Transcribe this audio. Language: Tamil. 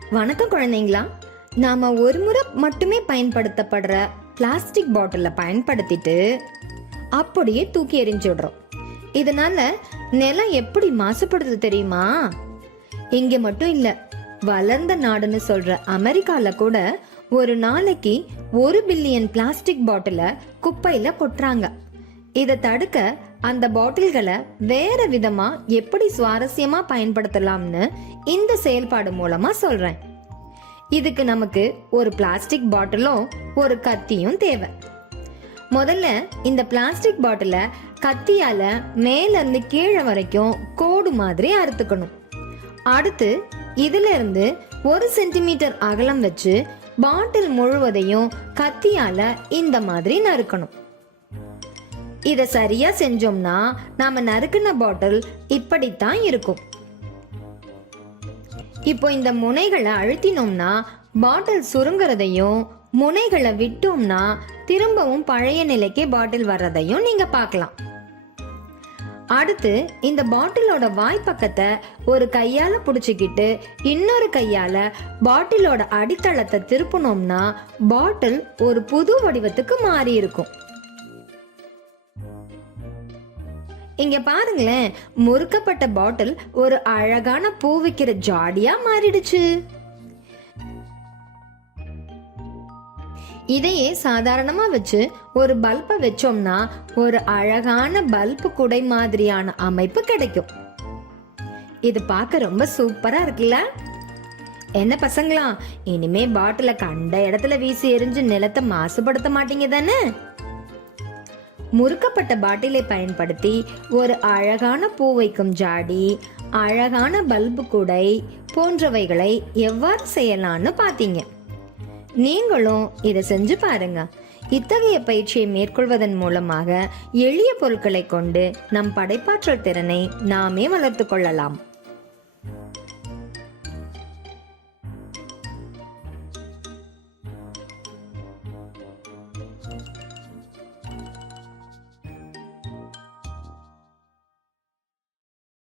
வணக்கம் குழந்தைங்களா. நாம ஒரு முறை மட்டுமே பயன்படுத்தப்படுற பிளாஸ்டிக் பாட்டில பயன்படுத்திட்டு அப்படியே தூக்கி எறிஞ்சிடுறோம். இதனால நிலம் எப்படி மாசுபடுது தெரியுமா? இங்க மட்டும் இல்ல, வளர்ந்த நாடுன்னு சொல்ற அமெரிக்கால கூட ஒரு நாளைக்கு 1 பில்லியன் பிளாஸ்டிக் பாட்டில குப்பையில கொட்டுறாங்க. இதை தடுக்க அந்த பாட்டில்களை வேற விதமா எப்படி சுவாரஸ்யமா பயன்படுத்தலாம்னு இந்த செயல்பாடு மூலமா சொல்றேன். இதுக்கு நமக்கு ஒரு பிளாஸ்டிக் பாட்டிலும் ஒரு கத்தியும் தேவை. முதல்ல இந்த பிளாஸ்டிக் பாட்டில கத்தியால மேல இருந்து கீழே வரைக்கும் கோடு மாதிரி அறுத்துக்கணும். அடுத்து இதுல இருந்து 1 சென்டிமீட்டர் அகலம் வச்சு பாட்டில் முழுவதையும் கத்தியால இந்த மாதிரி நறுக்கணும். இத சரியா செஞ்சோம்னா நாம நறுக்குன பாட்டில் இப்படித்தான் இருக்கும். இப்போ இந்த முனைகளை அழுத்தினோம்னா பாட்டில் சுருங்குறதையும், முனைகளை விட்டோம்னா திரும்பவும் பழைய நிலைக்கே பாட்டில் வர்றதையும் நீங்க பார்க்கலாம். அடுத்து இந்த பாட்டிலோட வாய்ப்பக்கத்தை ஒரு கையால புடிச்சுக்கிட்டு இன்னொரு கையால பாட்டிலோட அடித்தளத்தை திருப்பினோம்னா பாட்டில் ஒரு புது வடிவத்துக்கு மாறி இருக்கும். இங்க பாருங்களேன், முறுக்கப்பட்ட பாட்டில் ஒரு அழகான பூ விக்கிற ஜாடியா மாறிடுச்சு. இதையே சாதாரணமா வச்சு ஒரு பல்ப வச்சோம்னா ஒரு அழகான பல்பு குடை மாதிரியான அமைப்பு கிடைக்கும். இது பார்க்க ரொம்ப சூப்பரா இருக்குல்ல? என்ன பசங்களா, இனிமே பாட்டில கண்ட இடத்துல வீசி எரிஞ்சு நிலத்தை மாசுபடுத்த மாட்டீங்க தானே? முறுக்கப்பட்ட பாட்டிலை பயன்படுத்தி ஒரு அழகான பூ வைக்கும் ஜாடி, அழகான பல்பு குடை போன்றவைகளை எவ்வாறு செய்யலாம்னு பார்த்தீங்க. நீங்களும் இதை செஞ்சு பாருங்க. இத்தகைய பயிற்சியை மேற்கொள்வதன் மூலமாக எளிய பொருட்களை கொண்டு நம் படைப்பாற்றல் திறனை நாமே வளர்த்து கொள்ளலாம்.